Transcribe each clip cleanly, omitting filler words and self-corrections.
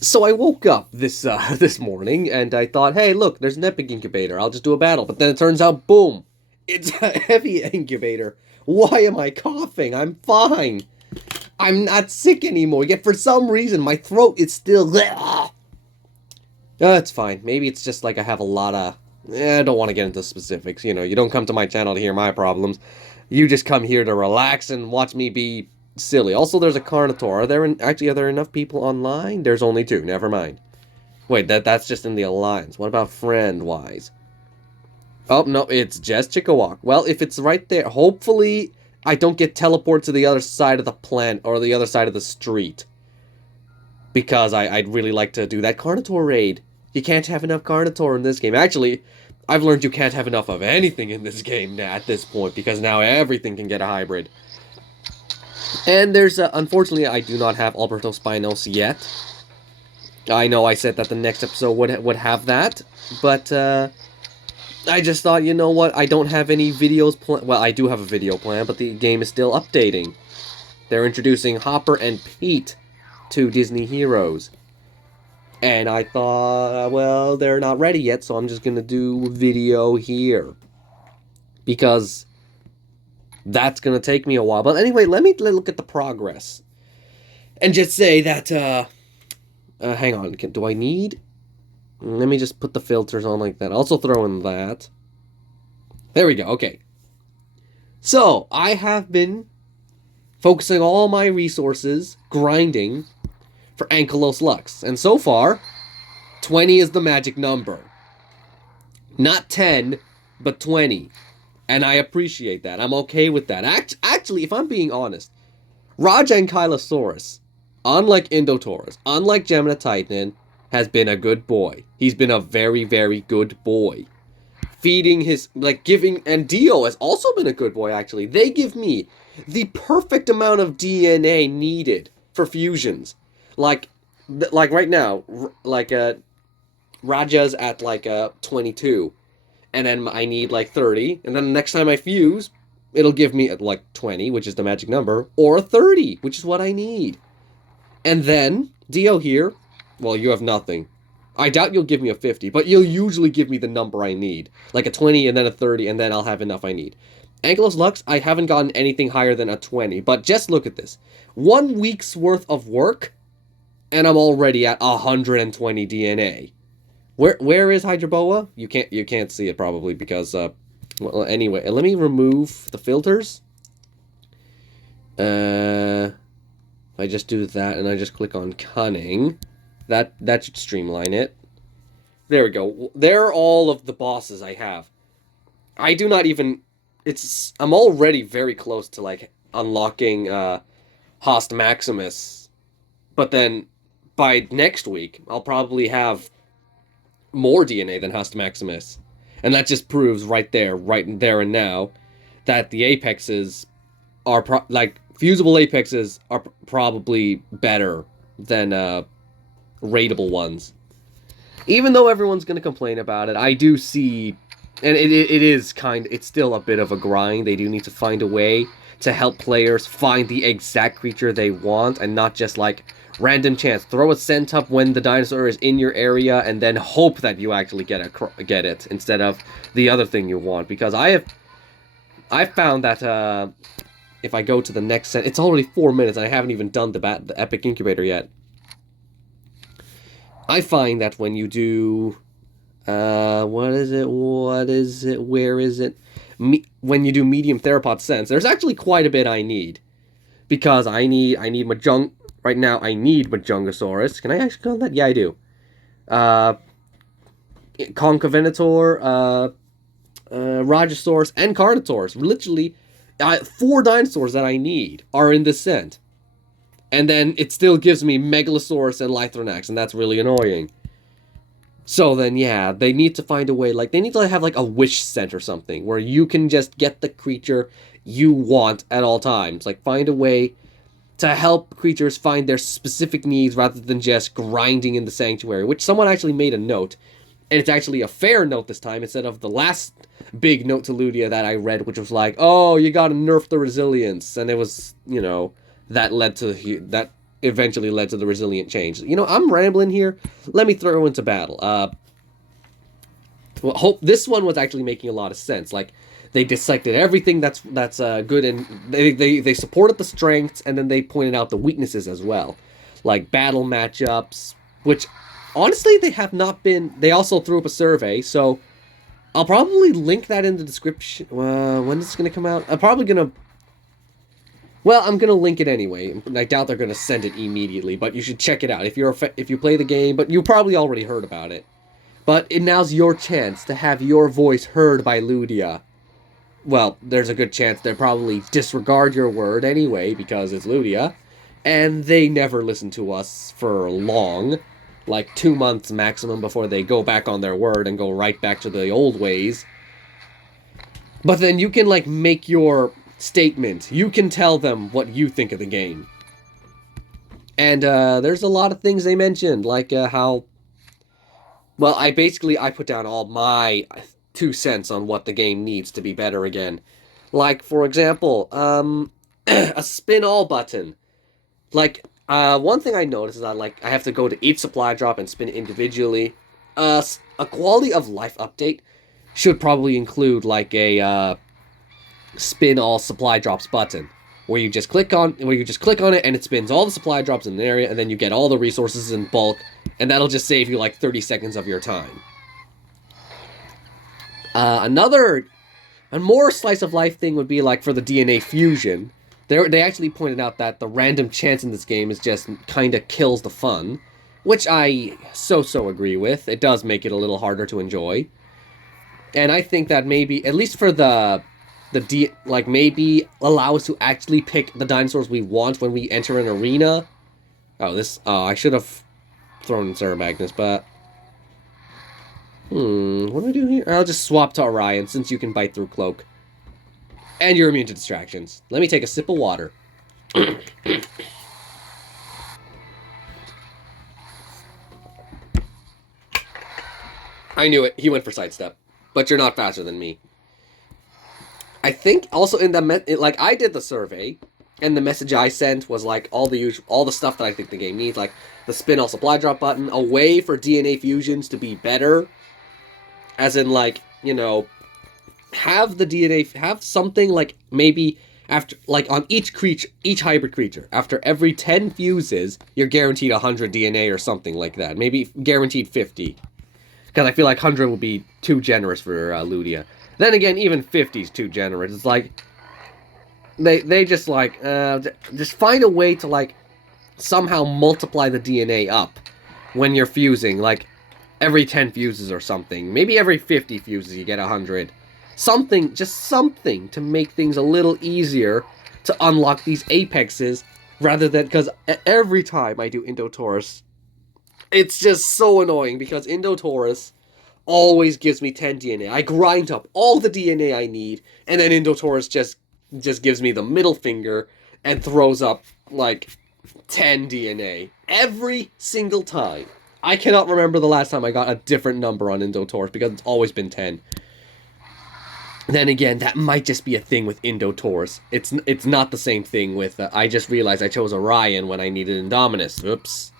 So I woke up this this morning and I thought, hey, look, there's an epic incubator. I'll just do a battle. But then it turns out, boom, it's a heavy incubator. Why am I coughing? I'm fine. I'm not sick anymore. Yet for some reason, my throat is still. It's fine. Maybe it's just like I have a lot of. I don't want to get into specifics. You know, you don't come to my channel to hear my problems. You just come here to relax and watch me be silly. Also, there's a Carnotaur. Are there enough people online? There's only two. Never mind. Wait, that's just in the alliance. What about friend-wise? Oh, no, it's just Chickawak. Well, if it's right there, hopefully I don't get teleported to the other side of the plant or the other side of the street. Because I'd really like to do that Carnotaur raid. You can't have enough Carnotaur in this game. Actually, I've learned you can't have enough of anything in this game now, at this point, because now everything can get a hybrid. And there's, unfortunately, I do not have Alberto Spinos yet. I know I said that the next episode would have that, but, I just thought, you know what, I don't have any videos planned. Well, I do have a video plan, but the game is still updating. They're introducing Hopper and Pete to Disney Heroes. And I thought, well, they're not ready yet, so I'm just gonna do video here. Because that's gonna take me a while. But anyway, let me look at the progress. And just say that, hang on, do I need... Let me just put the filters on like that. Also throw in that. There we go, okay. So, I have been focusing all my resources, grinding, for Ankylos Lux. And so far, 20 is the magic number. Not 10, but 20. And I appreciate that. I'm okay with that. Actually, if I'm being honest, Rajankylosaurus, unlike Indotaurus, unlike Gemini Titan, has been a good boy. He's been a very, very good boy. Feeding his, giving, and Dio has also been a good boy, actually. They give me the perfect amount of DNA needed for fusions. Like right now, Raja's at 22, and then I need 30, and then the next time I fuse, it'll give me 20, which is the magic number, or 30, which is what I need. And then Dio here, well, you have nothing. I doubt you'll give me a 50, but you'll usually give me the number I need, like a 20 and then a 30, and then I'll have enough I need. Ankylos Lux, I haven't gotten anything higher than a 20, but just look at this. 1 week's worth of work, and I'm already at 120 DNA. Where is Hydroboa? You can't see it probably because well, anyway, let me remove the filters. I just do that and I just click on Cunning. That should streamline it. There we go. There are all of the bosses I have. I do not even I'm already very close to unlocking Host Maximus. But then by next week, I'll probably have more DNA than Host Maximus. And that just proves right there and now, that the Apexes are, fusible Apexes are probably better than, raidable ones. Even though everyone's gonna complain about it, I do see, and it's still a bit of a grind. They do need to find a way to help players find the exact creature they want, and not just random chance. Throw a scent up when the dinosaur is in your area, and then hope that you actually get it instead of the other thing you want. Because I've found that if I go to the next scent, it's already 4 minutes, and I haven't even done the epic incubator yet. I find that when you do, what is it, where is it? When you do medium theropod sense, there's actually quite a bit I need. Because I need right now I need Majungasaurus. Can I actually call that? Yeah, I do. Concavenator, Rajasaurus, and Carnotaurus. Literally, 4 dinosaurs that I need are in this scent. And then it still gives me Megalosaurus and Lythronax, and that's really annoying. So then, yeah, they need to find a way, they need to have, a wish scent or something, where you can just get the creature you want at all times. Find a way to help creatures find their specific needs rather than just grinding in the sanctuary, which someone actually made a note, and it's actually a fair note this time, instead of the last big note to Ludia that I read, which was oh, you gotta nerf the resilience, and it was, that led to that eventually led to the resilient change. You know, I'm rambling here. Let me throw into battle. Well, hope this one was actually making a lot of sense. Like, they dissected everything that's good, and they supported the strengths, and then they pointed out the weaknesses as well, like battle matchups, which honestly they have not been. They also threw up a survey, so I'll probably link that in the description. When is this gonna come out? I'm probably gonna. Well, I'm gonna link it anyway. I doubt they're gonna send it immediately, but you should check it out if you play the game. But you probably already heard about it. But now's your chance to have your voice heard by Ludia. Well, there's a good chance they'll probably disregard your word anyway because it's Ludia, and they never listen to us for long, like 2 months maximum before they go back on their word and go right back to the old ways. But then you can, like, make your statement. You can tell them what you think of the game. And there's a lot of things they mentioned, like how... Well, I put down all my 2 cents on what the game needs to be better again. Like, for example, a spin all button. Like, one thing I noticed is that, like, I have to go to each supply drop and spin individually. A quality of life update should probably include, like, a spin all supply drops button, where you just click on it and it spins all the supply drops in an area, and then you get all the resources in bulk, and that'll just save you like 30 seconds of your time. A more slice of life thing would be like for the DNA fusion. They actually pointed out that the random chance in this game is just kind of kills the fun, which I so agree with. It does make it a little harder to enjoy, and I think that maybe at least for maybe allow us to actually pick the dinosaurs we want when we enter an arena. I should have thrown in Cerebagnus, but... what do I do here? I'll just swap to Orion, since you can bite through Cloak. And you're immune to distractions. Let me take a sip of water. I knew it. He went for sidestep. But you're not faster than me. I think also in the I did the survey, and the message I sent was like all the stuff that I think the game needs, like the spin all supply drop button, a way for DNA fusions to be better, as in, like, you know, have something like maybe after, like, on each hybrid creature, after every 10 fuses, you're guaranteed 100 DNA or something like that. Maybe guaranteed 50, because I feel like 100 would be too generous for Ludia. Then again, even 50 is too generous. It's like, they just, like, just find a way to, like, somehow multiply the DNA up when you're fusing, like, every 10 fuses or something. Maybe every 50 fuses you get 100. Something, just something to make things a little easier to unlock these apexes, rather than, because every time I do Indotaurus, it's just so annoying, because Indotaurus always gives me 10 DNA. I grind up all the DNA I need, and then Indotaurus just gives me the middle finger and throws up, like, 10 DNA. Every single time. I cannot remember the last time I got a different number on Indotaurus, because it's always been 10. Then again, that might just be a thing with Indotaurus. It's not the same thing with... I just realized I chose Orion when I needed Indominus. Oops.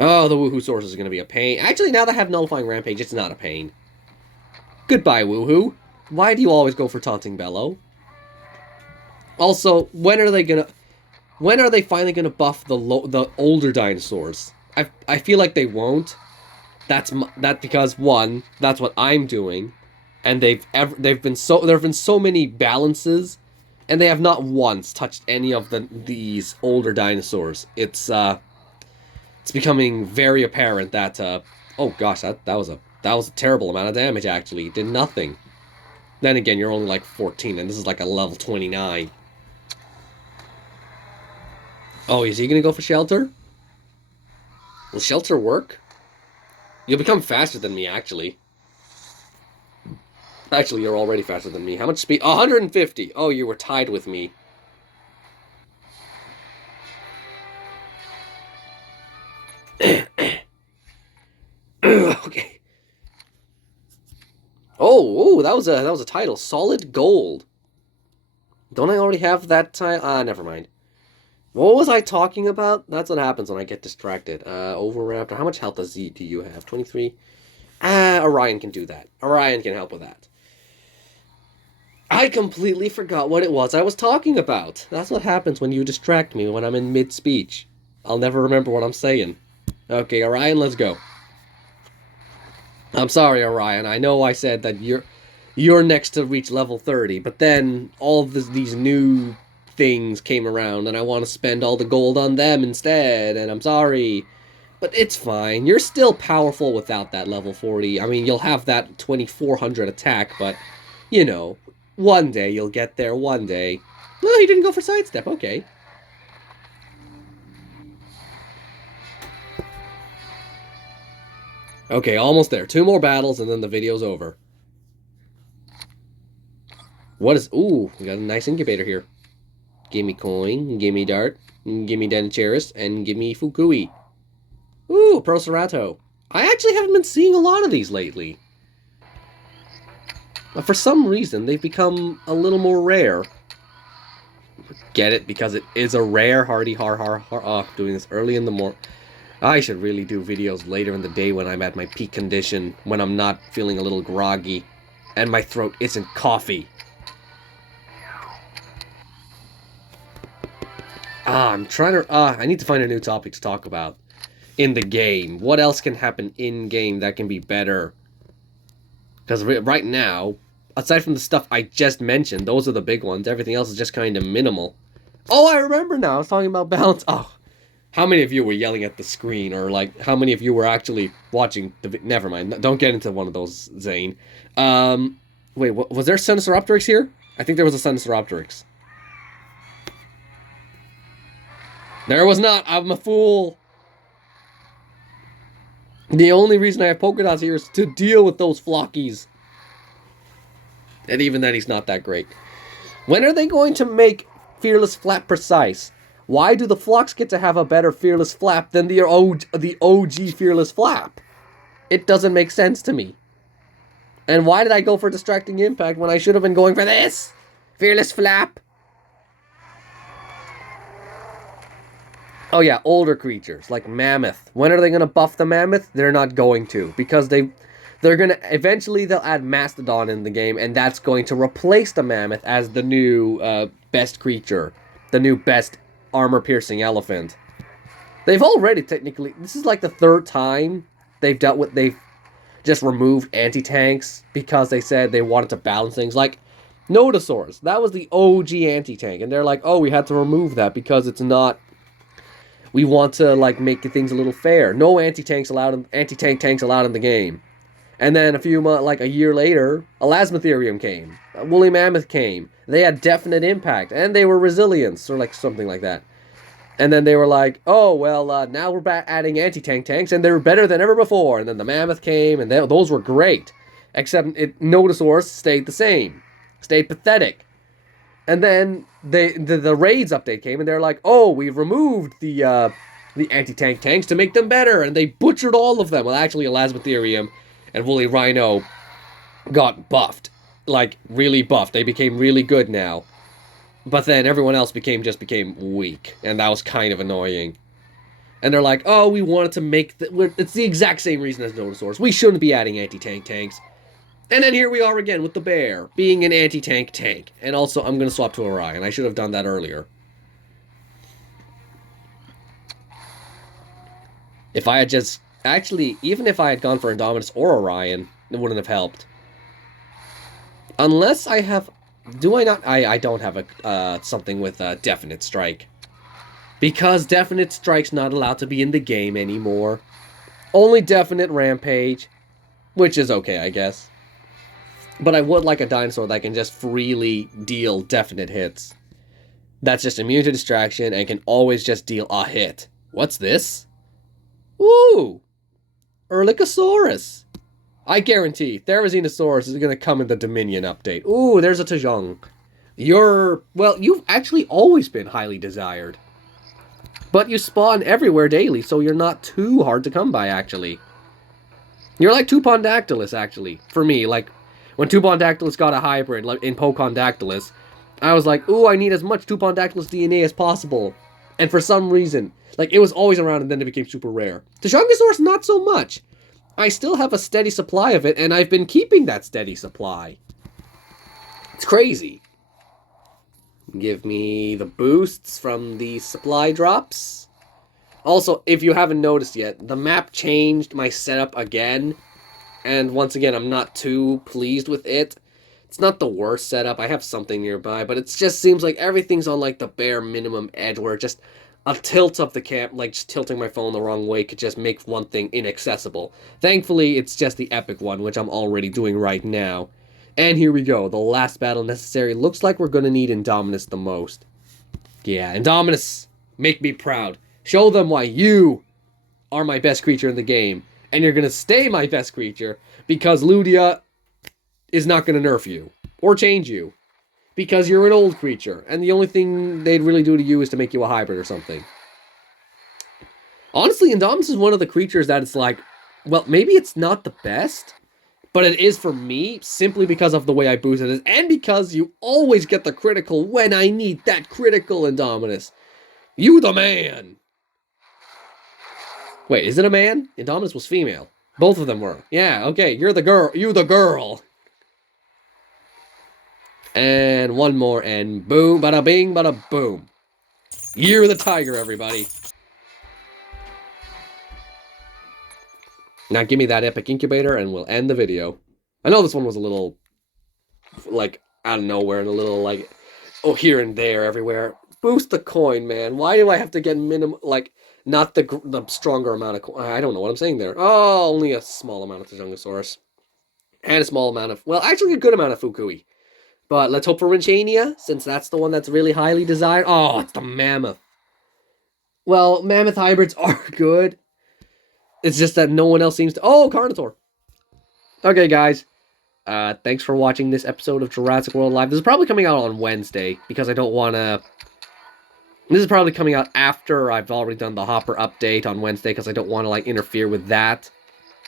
Oh, the Woohoo source is going to be a pain. Actually, now that I have Nullifying Rampage, it's not a pain. Goodbye, Woohoo. Why do you always go for Taunting Bellow? Also, when are they finally going to buff the older dinosaurs? I feel like they won't. That's because, one, that's what I'm doing, and there have been so many balances, and they have not once touched any of these older dinosaurs. It's becoming very apparent that oh gosh, that was a terrible amount of damage. Actually, it did nothing. Then again, you're only like 14, and this is like a level 29. Oh, is he gonna go for Shelter? Will Shelter work? You'll become faster than me, actually. Actually, you're already faster than me. How much speed? 150! Oh, you were tied with me. Okay. Oh, that was a title. Solid Gold. Don't I already have that title? Never mind. What was I talking about? That's what happens when I get distracted. Overraptor. How much health do you have? 23? Orion can do that. Orion can help with that. I completely forgot what it was I was talking about. That's what happens when you distract me when I'm in mid-speech. I'll never remember what I'm saying. Okay, Orion, let's go. I'm sorry, Orion. I know I said that you're next to reach level 30, but then all of these new things came around, and I want to spend all the gold on them instead, and I'm sorry. But it's fine. You're still powerful without that level 40. I mean, you'll have that 2400 attack, but, you know, one day you'll get there, one day. No, he didn't go for sidestep. Okay. Okay, almost there. 2 more battles, and then the video's over. What is... Ooh, we got a nice incubator here. Gimme coin, gimme dart, gimme Denicheris, and gimme Fukui. Ooh, Procerato. I actually haven't been seeing a lot of these lately. For some reason, they've become a little more rare. Get it? Because it is a rare hardy har. Oh, doing this early in the morning. I should really do videos later in the day when I'm at my peak condition, when I'm not feeling a little groggy, and my throat isn't coffee. I'm trying to... I need to find a new topic to talk about in the game. What else can happen in-game that can be better? Because right now, aside from the stuff I just mentioned, those are the big ones. Everything else is just kind of minimal. Oh, I remember now. I was talking about balance. Oh, how many of you were yelling at the screen? Or, like, how many of you were actually watching the... Never mind. Don't get into one of those, Zane. Wait, was there Sinisteropteryx here? I think there was a Sinisteropteryx. There was not. I'm a fool. The only reason I have polka dots here is to deal with those flockies. And even then, he's not that great. When are they going to make Fearless Flap precise? Why do the flocks get to have a better Fearless Flap than the OG Fearless Flap? It doesn't make sense to me. And why did I go for Distracting Impact when I should have been going for this? Fearless Flap. Oh yeah, older creatures, like Mammoth. When are they going to buff the Mammoth? They're not going to, because they're going to... Eventually, they'll add Mastodon in the game, and that's going to replace the Mammoth as the new best creature. The new best armor-piercing elephant. They've already technically... This is like the 3rd time they've dealt with... They've just removed anti-tanks because they said they wanted to balance things. Like, Nodosaurus. That was the OG anti-tank, and they're like, oh, we had to remove that because it's not... We want to, like, make things a little fair. No anti-tank tanks allowed in the game. And then a year later, Elasmotherium came. A Woolly Mammoth came. They had definite impact, and they were resilience, or like something like that. And then they were like, oh, well, now we're adding anti-tank tanks, and they're better than ever before. And then the Mammoth came, and those were great. Except Nodosaurus stayed the same. Stayed pathetic. And then the raids update came, and they're like, oh, we've removed the anti-tank tanks to make them better, and they butchered all of them. Well, actually, Elasmotherium and Woolly Rhino got buffed. Like, really buffed. They became really good now. But then everyone else just became weak, and that was kind of annoying. And they're like, oh, we wanted to make... It's the exact same reason as Nodosaurus. We shouldn't be adding anti-tank tanks. And then here we are again with the bear, being an anti-tank tank. And also, I'm going to swap to Orion. I should have done that earlier. If I had just... Actually, even if I had gone for Indominus or Orion, it wouldn't have helped. Unless I have... Do I not... I don't have something with Definite Strike. Because Definite Strike's not allowed to be in the game anymore. Only Definite Rampage. Which is okay, I guess. But I would like a dinosaur that can just freely deal definite hits. That's just immune to distraction and can always just deal a hit. What's this? Ooh! Erlikosaurus! I guarantee Therizinosaurus is going to come in the Dominion update. Ooh, there's a Tajong. Well, you've actually always been highly desired. But you spawn everywhere daily, so you're not too hard to come by, actually. You're like Tupondactylus, actually. For me, like... When Tupondactylus got a hybrid, like in Pokondactylus, I was like, ooh, I need as much Tupondactylus DNA as possible. And for some reason, like, it was always around and then it became super rare. The Chungosaurus, not so much. I still have a steady supply of it, and I've been keeping that steady supply. It's crazy. Give me the boosts from the supply drops. Also, if you haven't noticed yet, the map changed my setup again. And once again, I'm not too pleased with it. It's not the worst setup. I have something nearby, but it just seems like everything's on like the bare minimum edge where just a tilt of the camp, like just tilting my phone the wrong way, could just make one thing inaccessible. Thankfully, it's just the epic one, which I'm already doing right now. And here we go. The last battle necessary. Looks like we're going to need Indominus the most. Yeah, Indominus, make me proud. Show them why you are my best creature in the game. And you're going to stay my best creature because Ludia is not going to nerf you or change you because you're an old creature. And the only thing they'd really do to you is to make you a hybrid or something. Honestly, Indominus is one of the creatures that it's like, well, maybe it's not the best, but it is for me simply because of the way I boosted it and because you always get the critical when I need that critical, Indominus. You the man. Wait, is it a man? Indominus was female. Both of them were. Yeah, okay, you're the girl. You the girl. And one more, and boom, bada bing, bada boom. You're the tiger, everybody. Now give me that epic incubator, and we'll end the video. I know this one was a little, like, out of nowhere, and a little, like, oh, here and there, everywhere. Boost the coin, man. Why do I have to get minimum, like, not the stronger amount of coin? I don't know what I'm saying there. Oh, only a small amount of Chungosaurus. And a small amount of, well, actually a good amount of Fukui. But let's hope for Rinchania, since that's the one that's really highly desired. Oh, it's the Mammoth. Well, Mammoth hybrids are good. It's just that no one else seems to... Oh, Carnotaur. Okay, guys. Thanks for watching this episode of Jurassic World Live. This is probably coming out on Wednesday, because I don't want to... This is probably coming out after I've already done the Hopper update on Wednesday, because I don't want to, like, interfere with that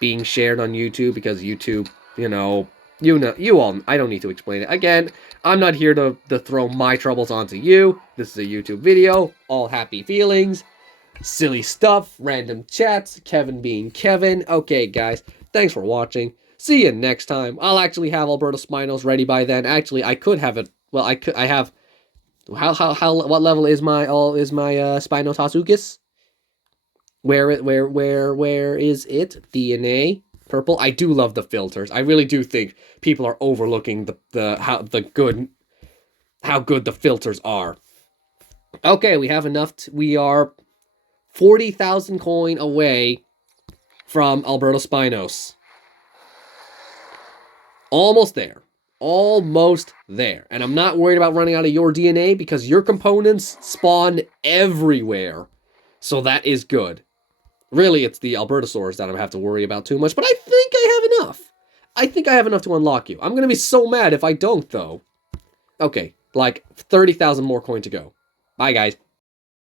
being shared on YouTube, because YouTube, you know, you all, I don't need to explain it. Again, I'm not here to throw my troubles onto you. This is a YouTube video. All happy feelings. Silly stuff. Random chats. Kevin being Kevin. Okay, guys. Thanks for watching. See you next time. I'll actually have Alberto Spinos ready by then. Actually, I could have it. Well, I have... what level is my Spinos Hasukis? Where is it? DNA? Purple. I do love the filters. I really do think people are overlooking how good the filters are. Okay, we have enough. We are 40,000 coin away from Alberto Spinos. Almost there. Almost there. And I'm not worried about running out of your DNA because your components spawn everywhere. So that is good. Really, it's the Albertosaurs that I have to worry about too much, but I think I have enough. I think I have enough to unlock you. I'm going to be so mad if I don't, though. Okay, like 30,000 more coin to go. Bye, guys.